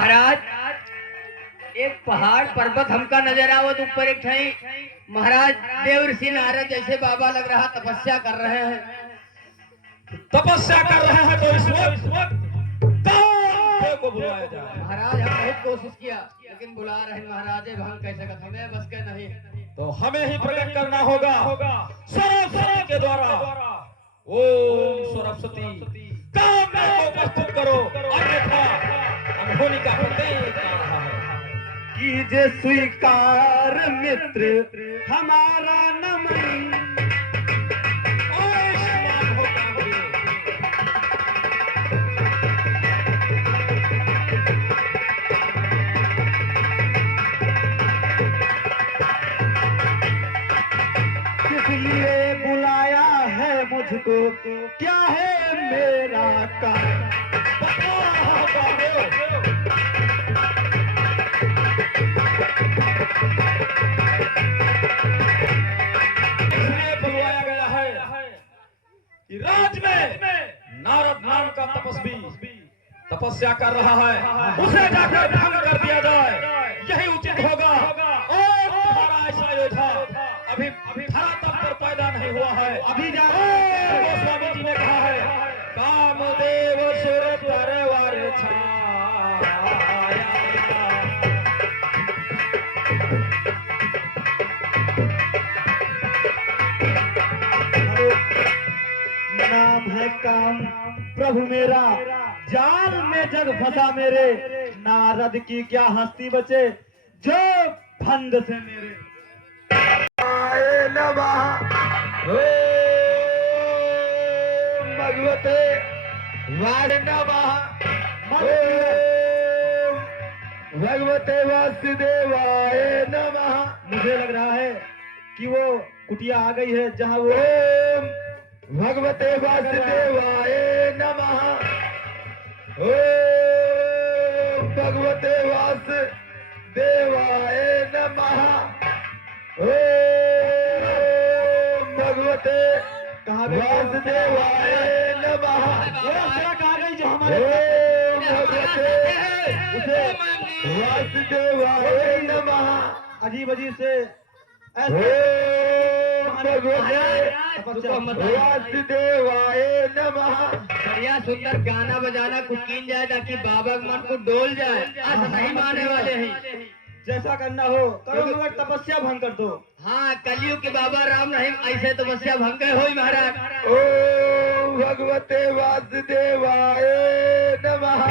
महाराज एक पहाड़ पर्वत हमका नजर आवत ऊपर एक ठाई महाराज देव ऋषि नारद जैसे बाबा लग रहा तपस्या कर रहे हैं। तपस्या कर रहे हैं तो इस वक्त देव को बुलाया जाए। महाराज हम बहुत कोशिश किया लेकिन बुला रहे हैं महाराज भंग कैसे कर हमें बस के नहीं तो हमें ही प्रकट करना होगा सरस्वती के द्वारा। ओम सरस्वती काम को प्रस्तुत करो अन्यथा अनहोनी का प्रतीक आ रहा है। कीजिए स्वीकार मित्र हमारा नमन। आयुष्मान हो कामदेव। किस लिए बुलाया है मुझको, क्या है मेरा काम? इसलिए बुलवाया गया है कि राज में नारद नाम का तपस्वी तपस्या कर रहा है, उसे जाकर भंग कर दिया जाए, यही उचित होगा। और तुम्हारा ऐसा योद्धा अभी धरातल पर पैदा नहीं हुआ है। अभी जा गोस्वामी जी ने कहा है कामदेव सुर परवर छाया। नाम है काम प्रभु मेरा, जाल में जग फंसा मेरे। नारद की क्या हस्ती बचे जो फंद से मेरे। आए नमः ओम भगवते वासुदेवाय नमः। भगवते वासुदेवाय नमः। मुझे लग रहा है कि वो कुटिया आ गई है जहाँ वो भगवते वासुदेवाय नमः। ओम भगवते वासुदेवाय नमः। ओम भगवते वासुदेवाय नमः। वो अप्सरा कहाँ गई जो हमारे ओम भगवते वासुदेवाय नमः। अजीब अजीब से वासुदेवाय नमः। बढ़िया सुंदर गाना बजाना कुछ कीन जाए ताकि बाबा के मन को डोल जाए। आज नहीं माने वाले हैं। जैसा करना हो करो मगर तपस्या भंग कर दो। हाँ कलयुग के बाबा राम नहीं ऐसे तपस्या भंग हो महाराज। ओम भगवते वासुदेवाय नमः।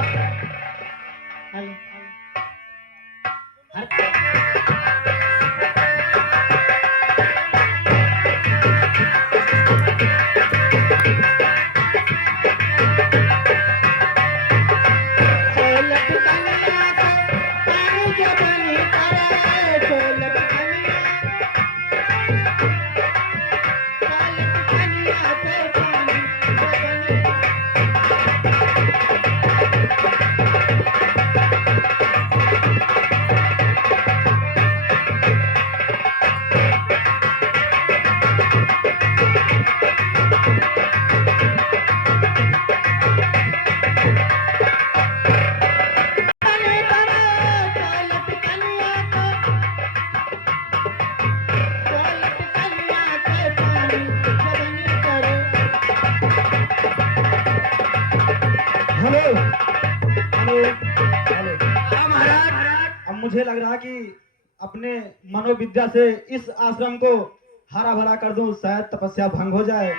Hello hello hello. महाराज अब मुझे लग रहा कि अपने मनोविद्या से इस आश्रम को हरा भरा कर दूं, शायद तपस्या भंग हो जाए।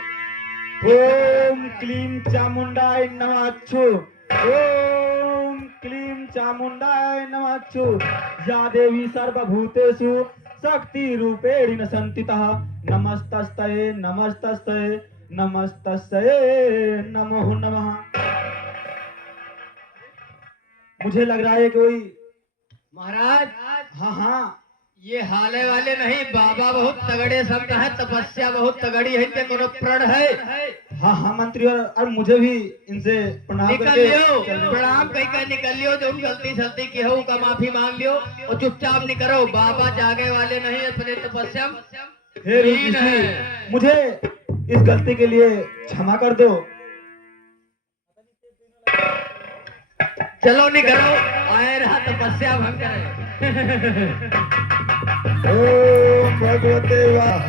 ओम क्लीम चामुंडाय नमः। ओम क्लीम चामुंडाय नमः। या देवी सर्वभूतेषु शक्ति रूपेण संस्थितः। नमस्तस्यै नमस्तस्यै नमस्तस्यै नमो नमः। मुझे लग रहा है कोई महाराज हाँ हाँ ये हाले वाले नहीं बाबा बहुत तगड़े शब्द है। तपस्या बहुत तगड़ी है इनके कोनो प्रण है। हाँ हाँ मंत्री और मुझे भी इनसे प्रणाम निकल करके लियो चलने प्रणाम कहीं का निकल लियो। जो गलती सलती की हो का माफी मांग लियो और चुपचाप निकलो। बाबा जागे वाले नहीं अपने तपस्या हे ऋषि मुझे इस गलती के लिए क्षमा कर दो। चलो निकलो आए तपस्या भंग करे। ओम भगवते वाह।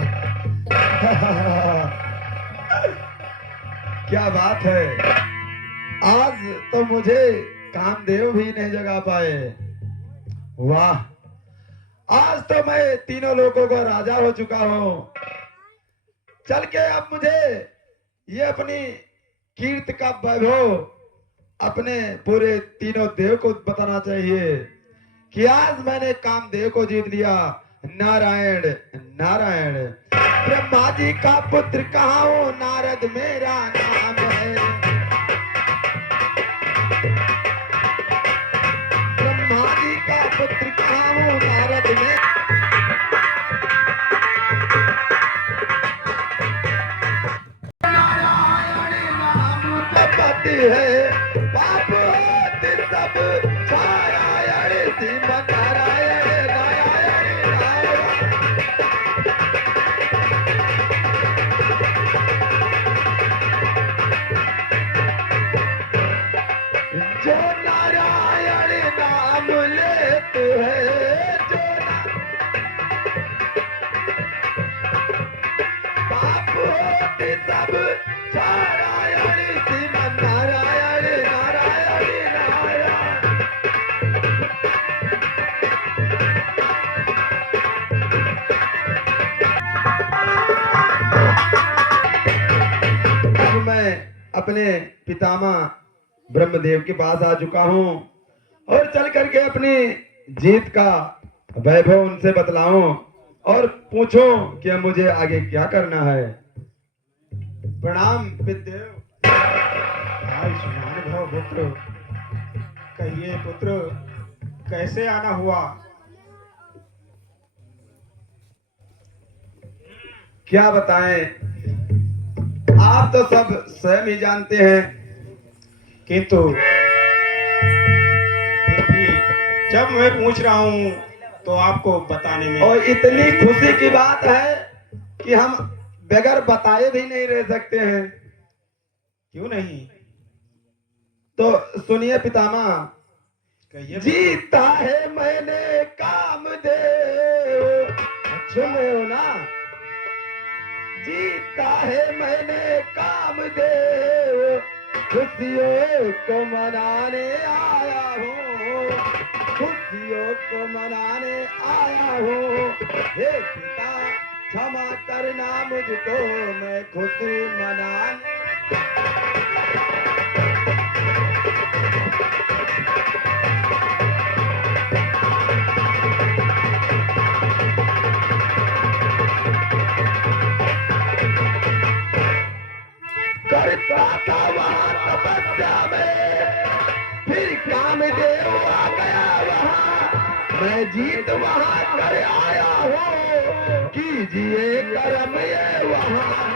क्या बात है, आज तो मुझे कामदेव भी नहीं जगा पाए। वाह, आज तो मैं तीनों लोगों का राजा हो चुका हूँ। चल के अब मुझे ये अपनी कीर्ति का वैभव अपने पूरे तीनों देव को बताना चाहिए कि आज मैंने कामदेव को जीत लिया। नारायण नारायण। ब्रह्मा जी का पुत्र कहाँ हो, नारद मेरा नाम है। ब्रह्मा जी का पुत्र कहाँ हो, नारद में पति है। पाप होते सब छायायण श्रीमन नारायण नारायण नारायण। जो नारायण नाम लेते हैं, जो पाप होते सब छायायण श्रीमन नारायण नारायण नारायण। अब मैं अपने पितामह ब्रह्मदेव के पास आ चुका हूँ और चल करके अपनी जीत का वैभव उनसे बतलाऊं और पूछूं कि मुझे आगे क्या करना है। प्रणाम पितृदेव। आयुष्मान भव पुत्र। कहिए पुत्र, कैसे आना हुआ? क्या बताएं, आप तो सब स्वयं ही जानते हैं, किंतु फिर भी जब मैं पूछ रहा हूँ तो आपको बताने में और इतनी खुशी की बात है कि हम बगैर बताए भी नहीं रह सकते हैं। क्यों नहीं? तो सुनिए पितामह। कहिए पुत्र। जीता है मैंने कामदेव, सुने हो ना? जीता है मैंने कामदेव, खुशियों को मनाने आया हूँ, खुशियों को मनाने आया हूँ। हे पिता क्षमा करना मुझको, मैं खुशी मनाने। करता था वहाँ तपस्या में, फिर कामदेव आ गया वहाँ, मैं जीत वहाँ कर आया हूँ, कीजिए कर्म ये वहाँ।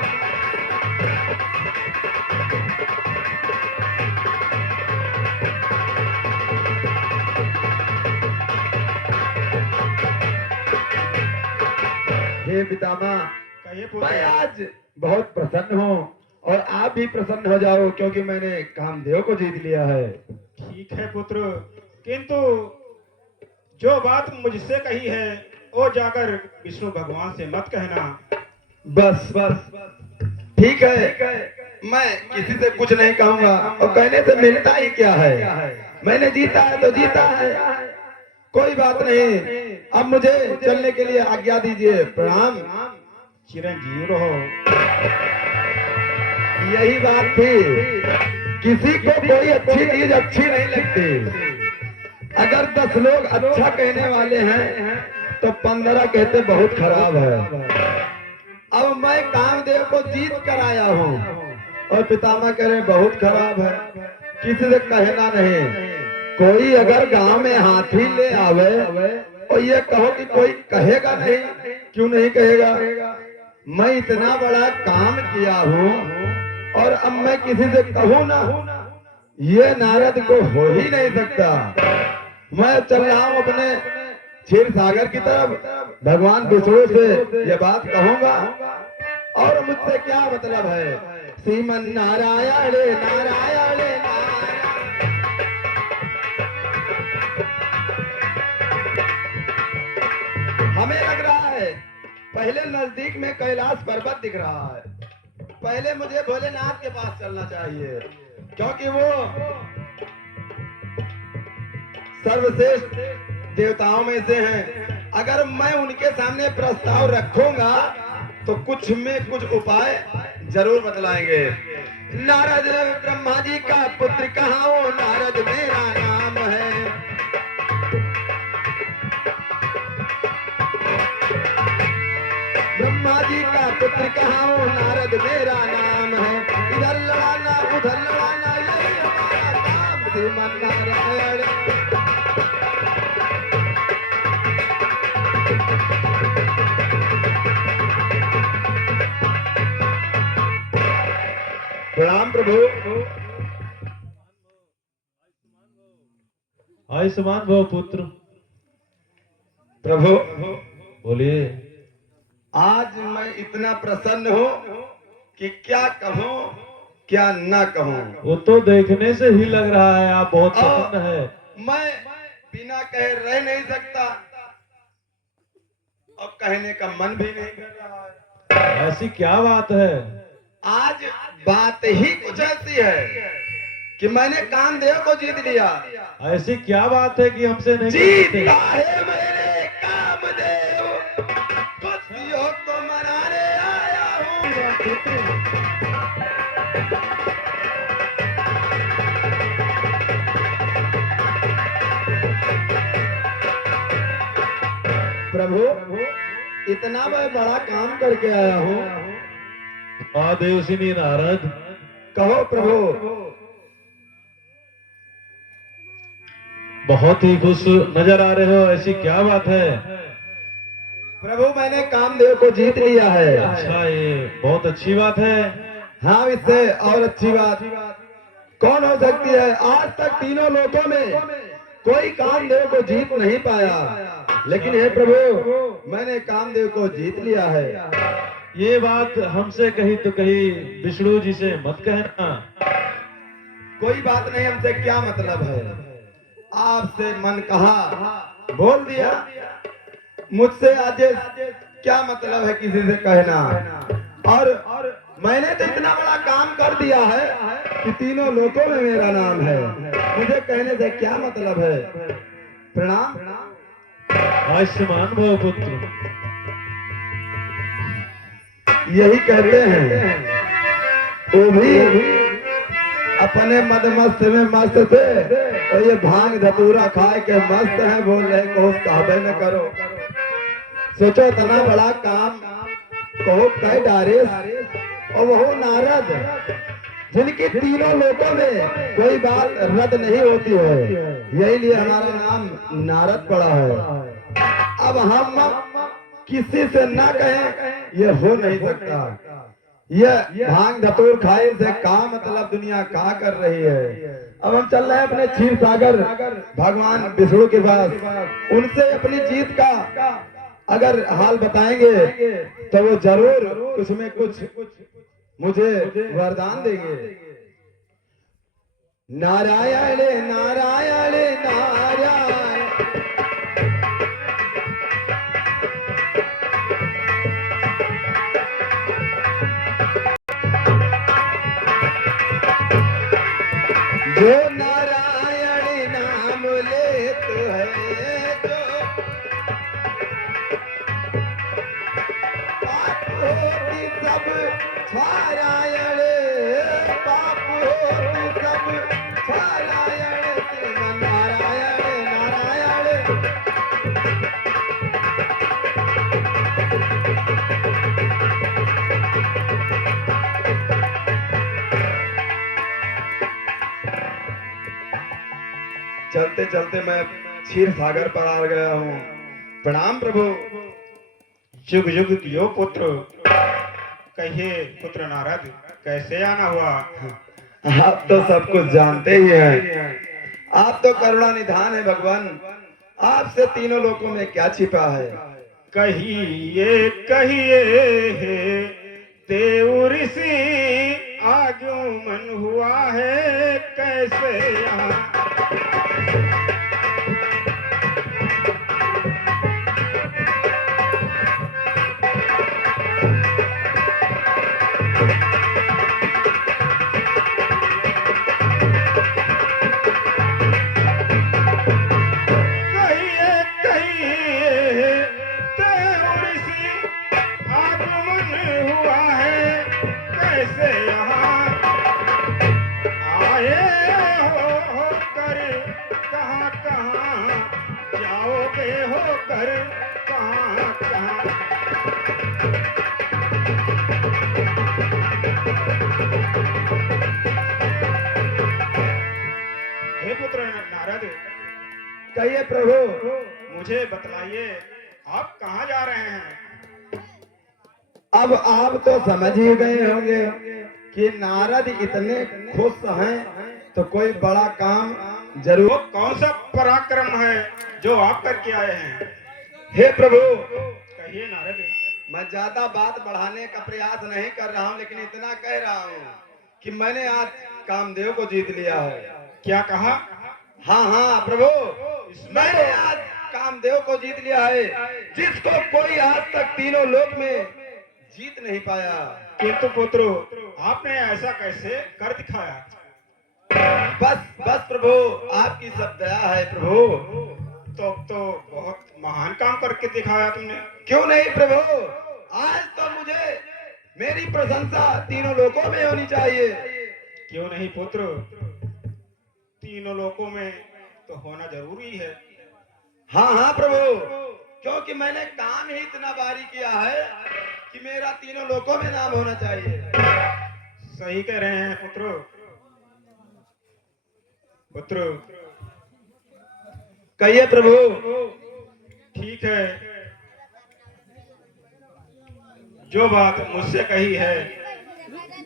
हे पितामह, कहिए मैं पुत्र। आज बहुत प्रसन्न हूँ और आप भी प्रसन्न हो जाओ क्योंकि मैंने कामदेव को जीत लिया है। ठीक है पुत्र, किंतु जो बात मुझसे कही है वो जाकर विष्णु भगवान से मत कहना। बस बस ठीक है, मैं किसी से कुछ नहीं कहूंगा और कहने से मिलता ही क्या है। मैंने जीता है तो जीता है, कोई बात नहीं। अब मुझे चलने के लिए आज्ञा दीजिए। प्रणाम। चिरंजीव रहो। यही बात थी, किसी को कोई अच्छी चीज अच्छी नहीं लगती। अगर 10 लोग अच्छा कहने वाले हैं तो 15 कहते बहुत खराब है। अब मैं कामदेव को जीत कर आया हूँ और पितामह कह रहे बहुत खराब है, किसी से कहना नहीं। कोई अगर गांव में हाथी ले आवे और ये कहो कि कोई कहेगा नहीं, क्यों नहीं कहेगा? मैं इतना बड़ा काम किया हूँ और अब मैं किसी से कहूँ ना, ये नारद को हो ही नहीं सकता। मैं चल रहा हूँ अपने क्षीर सागर की तरफ, भगवान विष्णु से ये बात कहूंगा और मुझसे क्या मतलब है। श्रीमन नारायण नारायण नारायण। हमें लग रहा है पहले नजदीक में कैलाश पर्वत दिख रहा है। पहले मुझे भोलेनाथ के पास चलना चाहिए, क्योंकि वो सर्वश्रेष्ठ देवताओं में से हैं। अगर मैं उनके सामने प्रस्ताव रखूंगा तो कुछ में कुछ उपाय जरूर बतलाएंगे। नारद ब्रह्मा जी का पुत्र कहाँ, वो नारद मेरा नाम है। ब्रह्मा जी का पुत्र कहाँ, वो नारद मेरा नाम है। इधर लड़ाना उधर लड़ाना यही हमारा काम, श्रीमन नारायण। प्रणाम प्रभु। आयुष्मान भव पुत्र। प्रभु बोलिए। आज मैं इतना प्रसन्न हूँ कि क्या कहूँ क्या न कहूँ। वो तो देखने से ही लग रहा है आप बहुत प्रसन्न है। मैं बिना कहे रह नहीं सकता और कहने का मन भी नहीं कर रहा है। ऐसी क्या बात है? आज बात ही कुछ ऐसी है कि मैंने कामदेव को जीत लिया। ऐसी क्या बात है कि हमसे नहीं जीता है मैंने कामदेव, खुशियों को मनाने आया हूँ। प्रभु इतना मैं बड़ा काम करके आया हूँ। महादेव सिंह नारद। कहो प्रभु। बहुत ही खुश नजर आ रहे हो, ऐसी क्या बात है? प्रभु मैंने कामदेव को जीत लिया है। अच्छा, ये बहुत अच्छी बात है। हाँ, इससे और अच्छी बात कौन हो सकती है? आज तक तीनों लोकों में कोई कामदेव को जीत नहीं पाया, लेकिन हे प्रभु मैंने कामदेव को जीत लिया है। ये बात हमसे कही तो कही विष्णु जी से मत कहना। कोई बात नहीं, हमसे क्या मतलब है? आपसे मन कहा बोल दिया, मुझसे आज क्या मतलब है किसी से कहना? और मैंने तो इतना बड़ा काम कर दिया है कि तीनों लोकों में मेरा नाम है, मुझे कहने से क्या मतलब है? प्रणाम। आयुष्मान भव पुत्र। यही कहते हैं, वो भी अपने मदमस्त में मस्त थे और ये भांग धतूरा खाए के मस्त है, बोल रहे को कहबे न करो। सोचो इतना बड़ा काम कहो कह डारे, और वो नारद जिनकी तीनों लोकों में कोई बात रद्द नहीं होती है, यही लिए हमारा नाम नारद पड़ा है। अब हम किसी से ना कहें ये हो नहीं सकता। ये भांग धतूर खाए से का मतलब दुनिया का कर रही है। अब हम चल रहे हैं अपने क्षीर सागर भगवान विष्णु के पास, उनसे अपनी जीत का अगर हाल बताएंगे तो वो जरूर कुछ में कुछ मुझे वरदान देंगे। नारायण नारायण नारायण। जो नारायण नाम ले तो है जो पाप होती सब छारायण, पाप होती सब छारायण, श्रीमन नारायण नारायण। चलते चलते मैं क्षीर सागर पर आ गया हूँ। प्रणाम प्रभु। युग युग कियो पुत्र, कहिए पुत्र नारद कैसे आना हुआ? आप तो सब कुछ जानते ही हैं, आप तो करुणा निधान है भगवान, आपसे तीनों लोकों में क्या छिपा है? कहिए कहिए हे देव ऋषि आगमन हुआ है कैसे यहाँ? कर कहाँ कहाँ। हे पुत्र नारद, कहिए प्रभु। मुझे बतलाइए आप कहाँ जा रहे हैं। अब आप तो समझ ही गए होंगे कि नारद इतने खुश हैं तो कोई बड़ा काम वो जरूर। कौन सा पराक्रम है जो आप करके आए हैं। हे प्रभु, कहिए नारद। मैं ज्यादा बात बढ़ाने का प्रयास नहीं कर रहा हूँ, लेकिन इतना कह रहा हूँ कि मैंने आज कामदेव को जीत लिया है। क्या कहा। हाँ हाँ प्रभु, मैंने आज कामदेव को जीत लिया है, जिसको कोई आज तक तीनों लोक में जीत नहीं पाया। किंतु पुत्र आपने ऐसा कैसे कर दिखाया। बस बस प्रभु, आपकी सब दया है प्रभु। तो बहुत महान काम करके दिखाया तुमने। क्यों नहीं प्रभु, आज तो मुझे मेरी प्रशंसा तीनों लोकों में होनी चाहिए। क्यों नहीं पुत्र, तीनों लोकों में तो होना जरूरी है। हाँ हाँ प्रभु, क्योंकि मैंने काम ही इतना भारी किया है कि मेरा तीनों लोकों में नाम होना चाहिए। सही कह रहे हैं पुत्र। पुत्र कहिए प्रभु। ठीक है, जो बात मुझसे कही है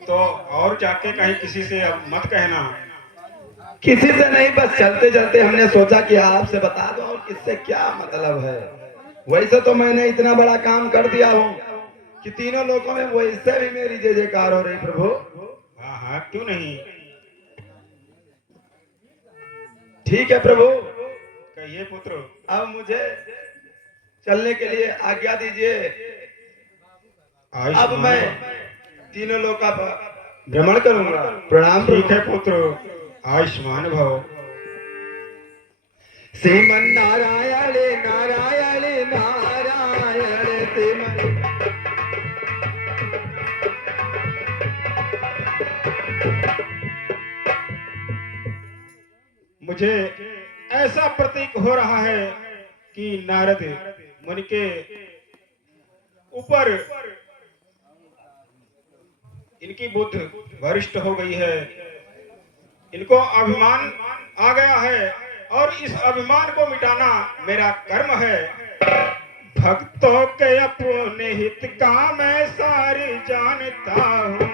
तो और जाके कहीं किसी से अब मत कहना। किसी से नहीं, बस चलते चलते हमने सोचा कि आपसे बता दो, और किससे क्या मतलब है। वैसे तो मैंने इतना बड़ा काम कर दिया हूँ कि तीनों लोगों में वैसे भी मेरी जय जयकार हो रही प्रभु। हाँ हाँ क्यों नहीं। ठीक है प्रभु, कहिए पुत्र। अब मुझे चलने के लिए आज्ञा दीजिए। अब आयुष्मान मैं भव। तीनों लोग का भ्रमण करूंगा। प्रणाम ठीक प्रभु। है पुत्र, आयुष्मान भव। श्रीमन नारायण नारायण नारायण श्रीमन। मुझे ऐसा प्रतीक हो रहा है कि नारद मुनि के ऊपर इनकी बुद्धि वरिष्ठ हो गई है। इनको अभिमान आ गया है और इस अभिमान को मिटाना मेरा कर्म है। भक्तों के अपने हित का मैं सारी जानता हूँ।